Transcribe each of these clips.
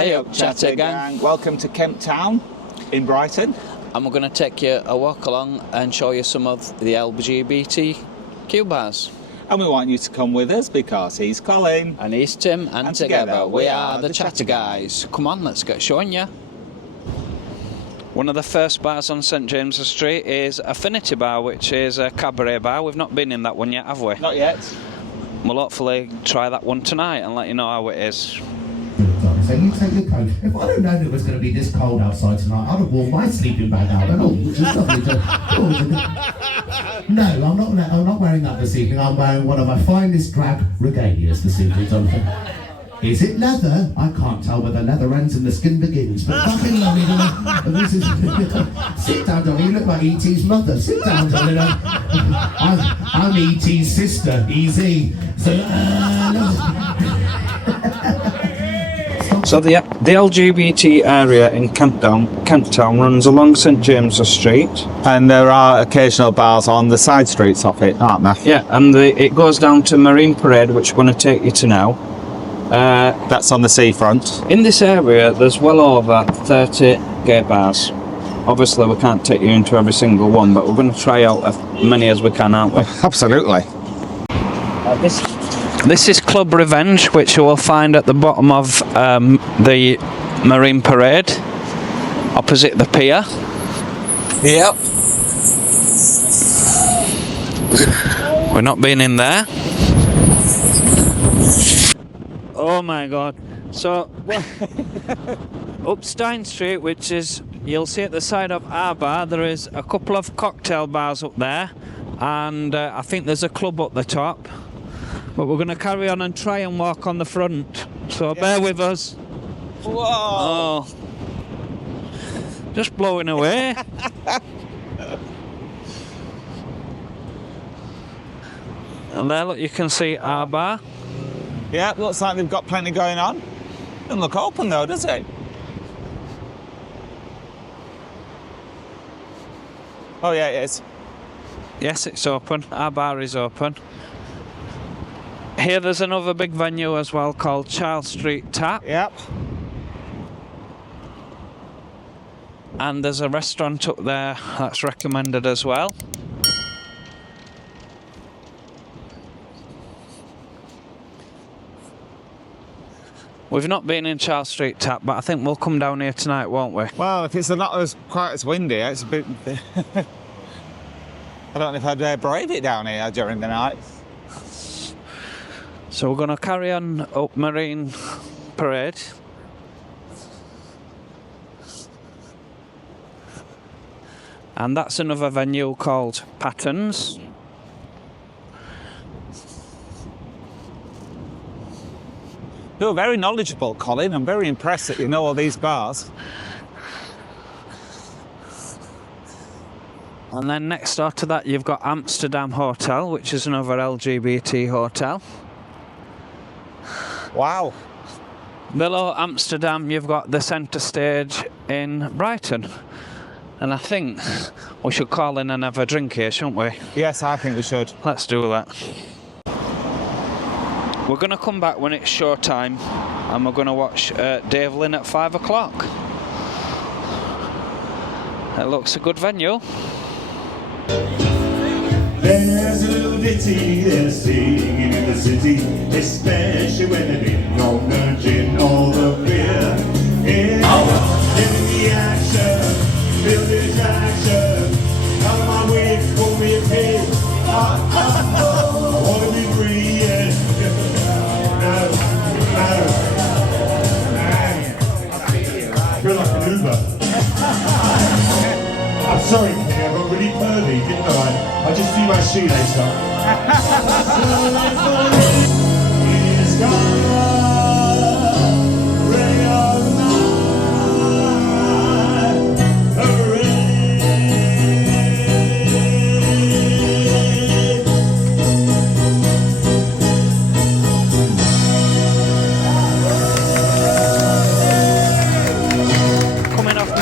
Hey up, chatter gang. Welcome to Kemptown in Brighton. And we're going to take you a walk along and show you some of the LGBTQ bars. And we want you to come with us because he's Colin. And he's Tim, and together we are the Chatter Guys. Come on, let's get showing you. One of the first bars on St James's Street is Affinity Bar, which is a cabaret bar. We've not been in that one yet, have we? Not yet. We'll hopefully try that one tonight and let you know how it is. So you take your coat. If I'd have known it was going to be this cold outside tonight, I'd have worn my sleeping bag out. Which is lovely to... No, I'm not wearing that this evening. I'm wearing one of my finest drag regalias this evening, Jonathan. Is it leather? I can't tell where the leather ends and the skin begins. But fucking lovely. This is... Sit down, darling. You look like E.T.'s mother. Sit down, darling. I'm E.T.'s sister. Easy. So... So the LGBT area in Kemptown runs along St James's Street. And there are occasional bars on the side streets of it, aren't there? Yeah, and it goes down to Marine Parade, which we're going to take you to now. That's on the seafront. In this area, there's well over 30 gay bars. Obviously, we can't take you into every single one, but we're going to try out as many as we can, aren't we? Absolutely. This is Club Revenge, which you will find at the bottom of the Marine Parade, opposite the pier. Yep. We're not been in there. Oh my God. So, up Stein Street, which is, you'll see at the side of our bar, there is a couple of cocktail bars up there, and I think there's a club up the top. But we're going to carry on and try and walk on the front, so bear with us. Whoa! Oh, just blowing away. And there, look, you can see our bar. Yeah, looks like they've got plenty going on. Doesn't look open though, does it? Oh yeah, it is. Yes, it's open. Our bar is open. Here there's another big venue as well called Charles Street Tap. Yep. And there's a restaurant up there that's recommended as well. We've not been in Charles Street Tap, but I think we'll come down here tonight, won't we? Well, if it's not as quite as windy, it's a bit... I don't know if I'd brave it down here during the night. So we're going to carry on up Marine Parade. And that's another venue called Patterns. You're very knowledgeable, Colin. I'm very impressed that you know all these bars. And then next door to that you've got Amsterdam Hotel, which is another LGBT hotel. Wow. Below Amsterdam you've got the centre stage in Brighton. And I think we should call in and have a drink here, shouldn't we? Yes, I think we should. Let's do that. We're going to come back when it's show time and we're going to watch Dave Lynn at 5 o'clock. It looks a good venue. There's a little ditty they're singing in the city, especially when they've been on the gin or the beer. In the action, feel the attraction. Come on, wait for me, kid. I wanna be free, yeah. I feel like an Uber. I'm sorry, I got really pervy, didn't I? I just see my shoelace up.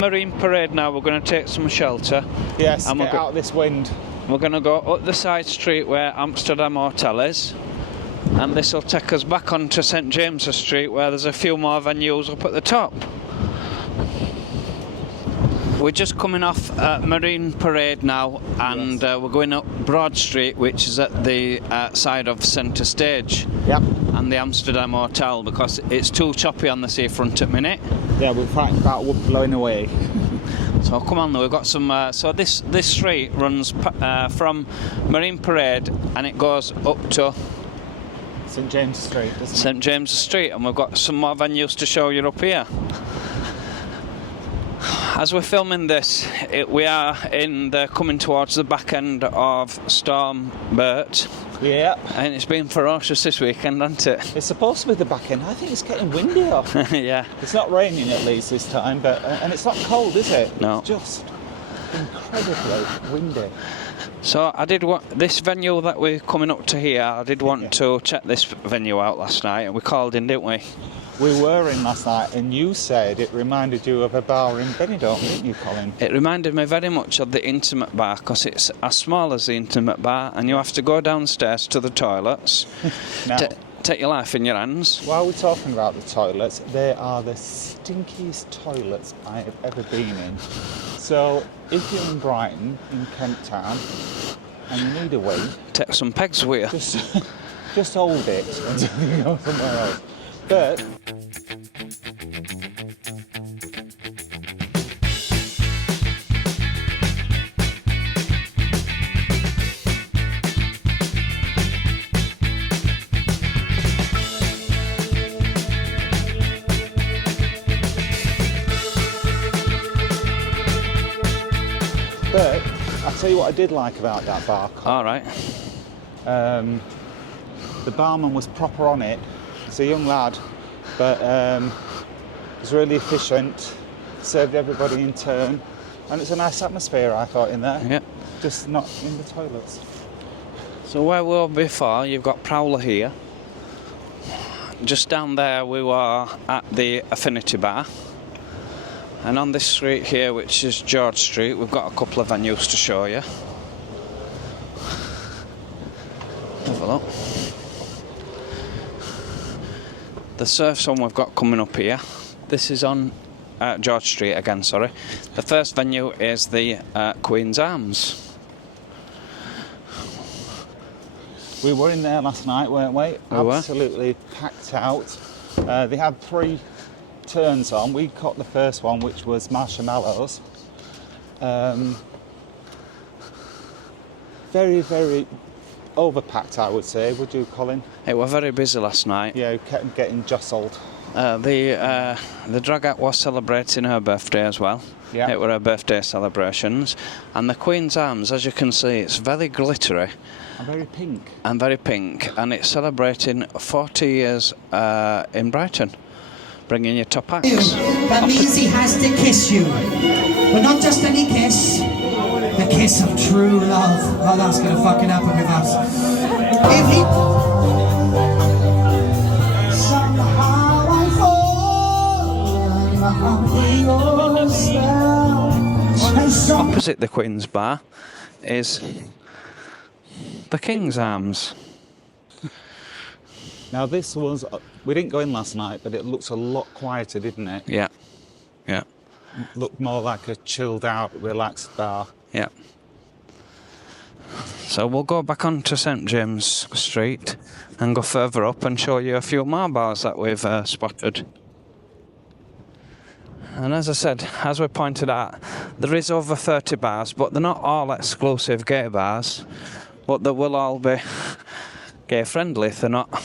Marine Parade now, we're going to take some shelter. Yes, and get out of this wind. We're going to go up the side street where Amsterdam Hotel is, And this will take us back onto St James's Street, where there's a few more venues up at the top. We're just coming off Marine Parade now, and we're going up Broad Street, which is at the side of Centre Stage. Yep. And the Amsterdam Hotel, because it's too choppy on the seafront at minute. Yeah, we're fighting about wood blowing away. So come on, though, we've got some. So this street runs from Marine Parade, and it goes up to St James's Street, doesn't it? St James's Street, and we've got some more venues to show you up here. As we're filming this, we are coming towards the back end of Storm Bert. Yeah. And it's been ferocious this weekend, hasn't it? It's supposed to be the back end. I think it's getting windier. Yeah. It's not raining at least this time, but and it's not cold, is it? No. It's just incredibly windy. So I did want this venue that we're coming up to here. I did want to check this venue out last night, and we called in, didn't we? We were in last night, and you said it reminded you of a bar in Benidorm, didn't you, Colin? It reminded me very much of the Intimate Bar, because it's as small as the Intimate Bar, and you have to go downstairs to the toilets. Now, take your life in your hands. while we're talking about the toilets, they are the stinkiest toilets I have ever been in. So, if you're in Brighton, in Kemptown, and you need a wee, Take some pegs with you. just hold it until you go somewhere else. But I'll tell you what I did like about that bar. All right. The barman was proper on it. He's a young lad, but was really efficient, served everybody in turn, and it's a nice atmosphere, I thought, in there. Yeah. Just not in the toilets. So where we were before, you've got Prowler here. Just down there we were at the Affinity Bar. And on this street here, which is George Street, we've got a couple of venues to show you. Have a look. The surf one we've got coming up here. This is on George Street again, sorry. The first venue is the Queen's Arms. We were in there last night, weren't we? We were. Absolutely packed out. They had 3 turns on. We caught the first one, which was Marshmallows. Very, very overpacked, I would say. Would you, Colin? It was very busy last night. Yeah, we kept getting jostled. The dragette was celebrating her birthday as well. Yeah. It were her birthday celebrations. And the Queen's Arms, as you can see, it's very glittery. And very pink. And very pink. And it's celebrating 40 years in Brighton. Bringing you top acts. That means he has to kiss you. But not just any kiss. The kiss of true love. Oh, that's going to fucking happen with us. If he... Somehow I fall under your spell. Opposite the Queen's Bar is the King's Arms. Now this was, we didn't go in last night, but it looks a lot quieter, didn't it? Yeah. Yeah. It looked more like a chilled out, relaxed bar. Yeah. So we'll go back onto St James Street and go further up and show you a few more bars that we've spotted. And as I said, as we pointed out, there is over 30 bars, but they're not all exclusive gay bars, but they will all be gay friendly if they're not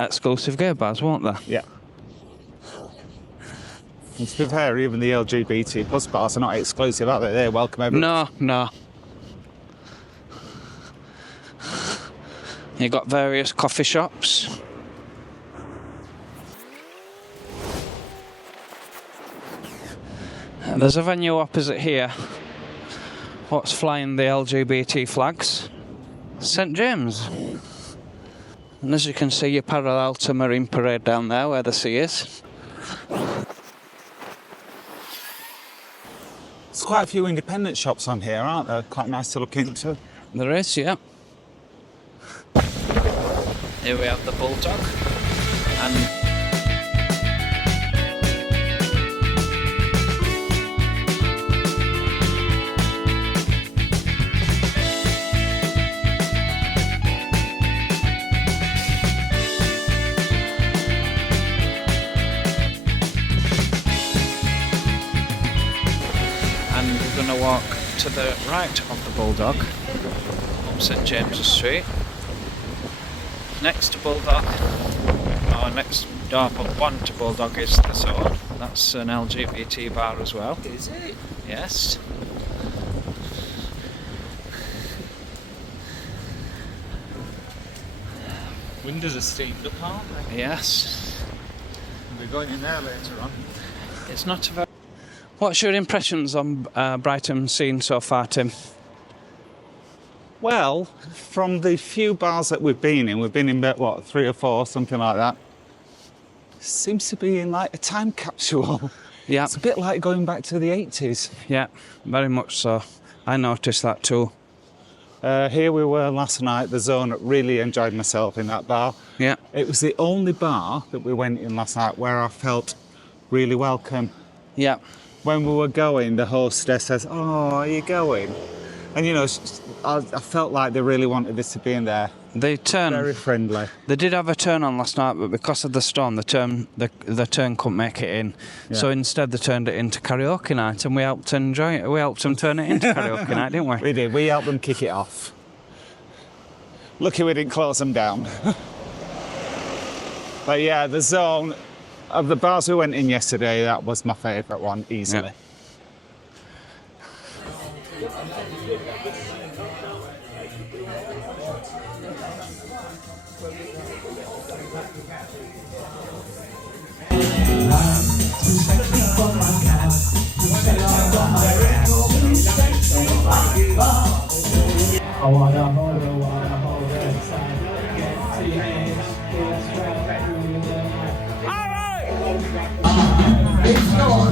exclusive gay bars, won't they? Yeah. And to be fair, even the LGBT plus bars are not exclusive, are they? They're welcome everyone. No. You've got various coffee shops. There's a venue opposite here. What's flying the LGBT flags? St James. And as you can see, you're parallel to Marine Parade down there where the sea is. There's quite a few independent shops on here, aren't there? Quite nice to look into. There is, yeah. Here we have the Bulldog, and we're going to walk to the right of the Bulldog, up St James's Street. Next to Bulldog, or next door but one to Bulldog, is the Zone. That's an LGBT bar as well. Is it? Yes. Windows are steamed up, aren't they? Yes. We're going in there later on. It's not a very... What's your impressions on Brighton scene so far, Tim? Well, from the few bars that we've been in about, what, 3 or 4, something like that. Seems to be in like a time capsule. Yeah. It's a bit like going back to the 80s. Yeah, very much so. I noticed that too. Here we were last night, the Zone. Really enjoyed myself in that bar. Yeah. It was the only bar that we went in last night where I felt really welcome. Yeah. When we were going, the hostess says, "Oh, are you going?" And you know, I felt like they really wanted us to be in there. They Very friendly. They did have a turn on last night, but because of the storm, the turn couldn't make it in. Yeah. So instead, they turned it into karaoke night, and we helped enjoy it. We helped them turn it into karaoke night, didn't we? We did. We helped them kick it off. Lucky we didn't close them down. But yeah, the Zone, of the bars we went in yesterday, that was my favourite one, easily. Yeah.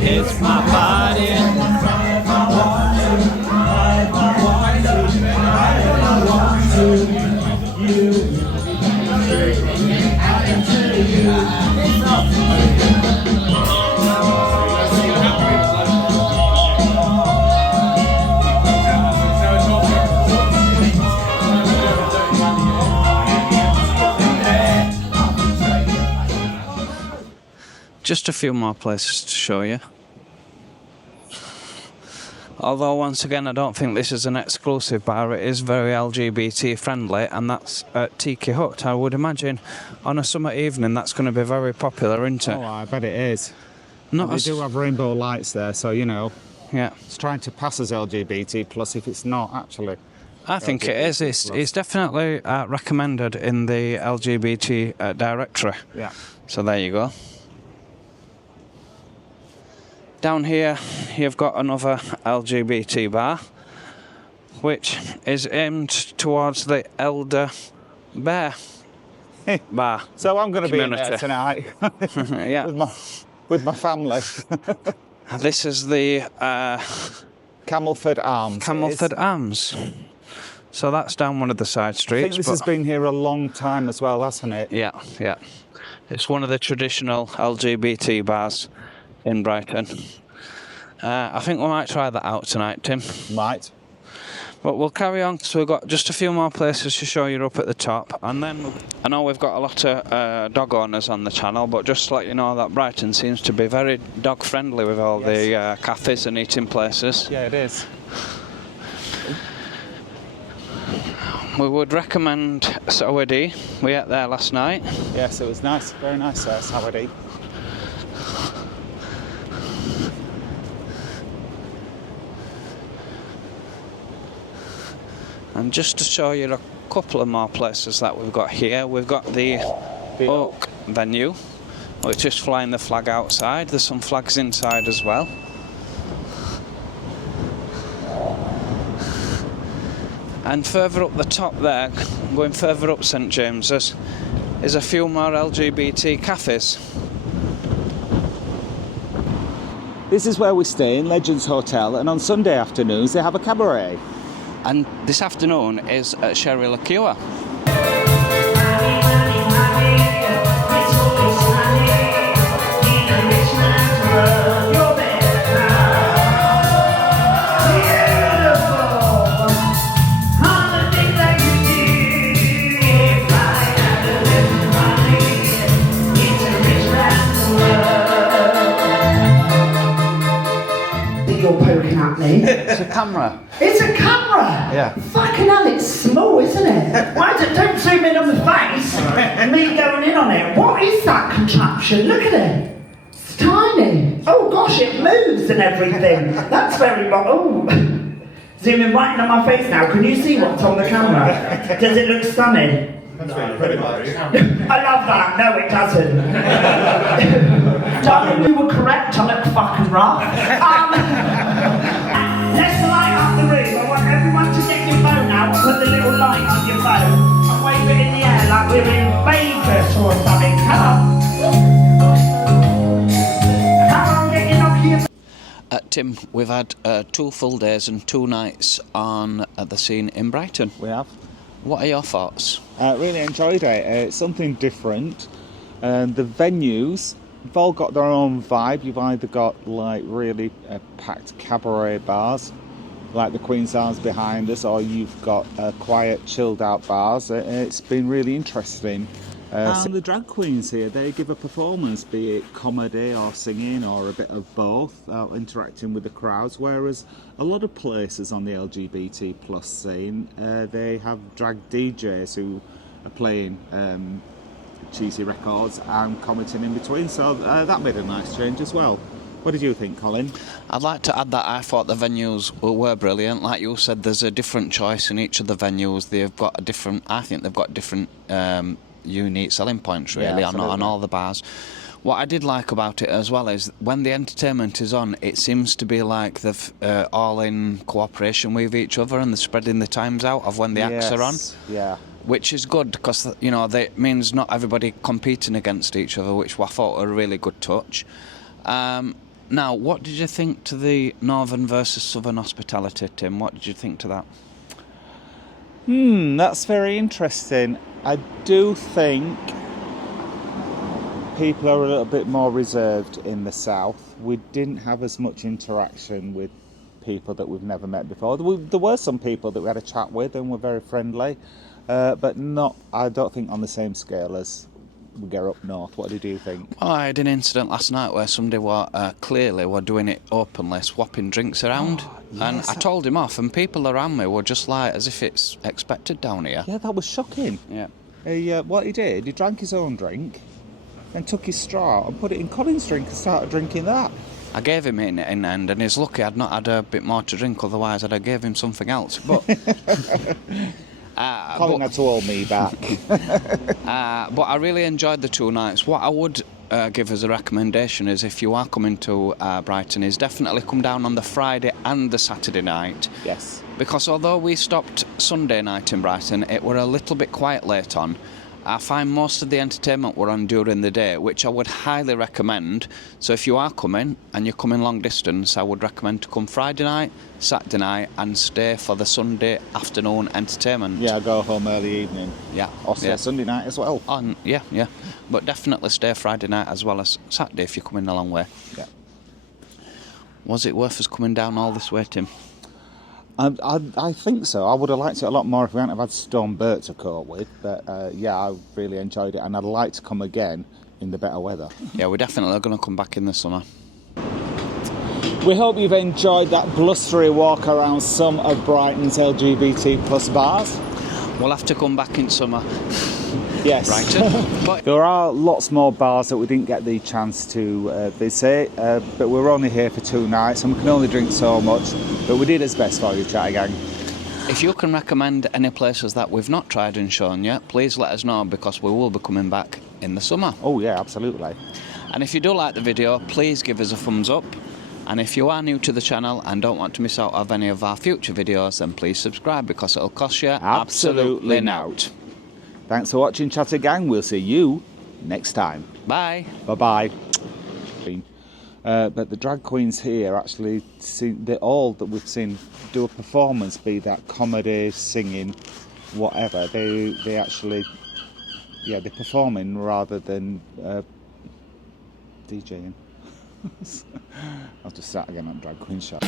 It's my body. Just a few more places to show you. Although once again, I don't think this is an exclusive bar. It is very LGBT friendly, and that's at Tiki Hut. I would imagine on a summer evening that's going to be very popular, isn't it? Oh, I bet it is. Not They as, do have rainbow lights there, so you know, yeah. it's trying to pass as LGBT plus if it's not actually. I think it is. It's definitely recommended in the LGBT directory. Yeah. So there you go. Down here, you've got another LGBT bar, which is aimed towards the elder bear bar. So I'm going to be in Community. there tonight Yeah. with my family. This is the Camelford Arms. Camelford Arms. So that's down one of the side I streets. think this has been here a long time as well, hasn't it? Yeah, yeah. It's one of the traditional LGBT bars in Brighton. I think we might try that out tonight, Tim. Might. But we'll carry on, so we've got just a few more places to show you up at the top, and then I know we've got a lot of dog owners on the channel, but just to let you know that Brighton seems to be very dog friendly with all the cafes and eating places. Yeah, it is. We would recommend Sawadee. We ate there last night. Yes, it was nice, very nice there, Sawadee. And just to show you a couple of more places that we've got here, we've got the Oak venue, which is flying the flag outside. There's some flags inside as well. And further up the top there, going further up St James's, is a few more LGBT cafes. This is where we stay in Legends Hotel, and on Sunday afternoons they have a cabaret. And this afternoon is at Sherry Liqueur. happening. It's a camera. It's a camera! Yeah. Fucking hell, it's small, isn't it? Why is it? Don't zoom in on the face and me going in on it. What is that contraption? Look at it. It's tiny. Oh gosh, it moves and everything. That's very oh. Zoom in right in on my face now. Can you see what's on the camera? Does it look stunning? That's pretty much. I love that. No, it doesn't. Darling, we were correct. I look fucking rough. Let's light up the room. I want everyone to get your phone out and put the little light on your phone and wave it in the air like we're in Vegas or something. Come on. Come on, get your Nokia. Tim, we've had 2 full days and 2 nights on the scene in Brighton. We have. What are your thoughts? Really enjoyed it. It's something different. The venues, they've all got their own vibe. You've either got like really packed cabaret bars, like the Queen's Arms behind us, or you've got quiet, chilled out bars. It's been really interesting. And the drag queens here, they give a performance, be it comedy or singing or a bit of both, interacting with the crowds, whereas a lot of places on the LGBT plus scene, they have drag DJs who are playing cheesy records and commenting in between, so that made a nice change as well. What did you think, Colin? I'd like to add that I thought the venues were brilliant. Like you said, there's a different choice in each of the venues. They've got a different, I think they've got different unique selling points really on all the bars. What I did like about it as well is when the entertainment is on, it seems to be like they're all in cooperation with each other and they're spreading the times out of when the acts are on. Yeah. Which is good because, you know, that means not everybody competing against each other, which I thought were a really good touch. Now, what did you think to the northern versus southern hospitality, Tim? What did you think to that? That's very interesting. I do think people are a little bit more reserved in the south. We didn't have as much interaction with people that we've never met before. There were some people that we had a chat with and were very friendly, but not, I don't think, on the same scale as we go up north. What did you think? Well, I had an incident last night where somebody clearly were doing it openly, swapping drinks around. And I told him off, and people around me were just like, as if it's expected down here. Yeah, that was shocking. Yeah. What he did, he drank his own drink and took his straw and put it in Colin's drink and started drinking that. I gave him it in the end, and he's lucky I'd not had a bit more to drink, otherwise I'd have gave him something else. But Colin had to hold me back. But I really enjoyed the 2 nights. What I would give as a recommendation is, if you are coming to Brighton, is definitely come down on the Friday and the Saturday night. Yes. Because although we stopped Sunday night in Brighton, it were a little bit quiet late on. I find most of the entertainment were on during the day, which I would highly recommend. So if you are coming, and you're coming long distance, I would recommend to come Friday night, Saturday night, and stay for the Sunday afternoon entertainment. Yeah, go home early evening. Yeah. Or stay Sunday night as well. Yeah. But definitely stay Friday night as well as Saturday if you're coming a long way. Yeah. Was it worth us coming down all this way, Tim? I think so. I would have liked it a lot more if we hadn't have had Storm Burt to cope with. But yeah, I really enjoyed it, and I'd like to come again in the better weather. Yeah, we're definitely going to come back in the summer. We hope you've enjoyed that blustery walk around some of Brighton's LGBT plus bars. We'll have to come back in summer. Yes. Brighton. But there are lots more bars that we didn't get the chance to visit, but we're only here for 2 nights and we can only drink so much, but we did as best for you, Chatty Gang. If you can recommend any places that we've not tried and shown yet, please let us know, because we will be coming back in the summer. Oh yeah, absolutely. And if you do like the video, please give us a thumbs up. And if you are new to the channel and don't want to miss out on any of our future videos, then please subscribe, because it'll cost you absolutely nought. Thanks for watching, Chatty Gang. We'll see you next time. Bye. Bye-bye. But the drag queens here actually, all that we've seen do a performance, be that comedy, singing, whatever. They actually, they're performing rather than DJing. I'll just start again on drag queen shot.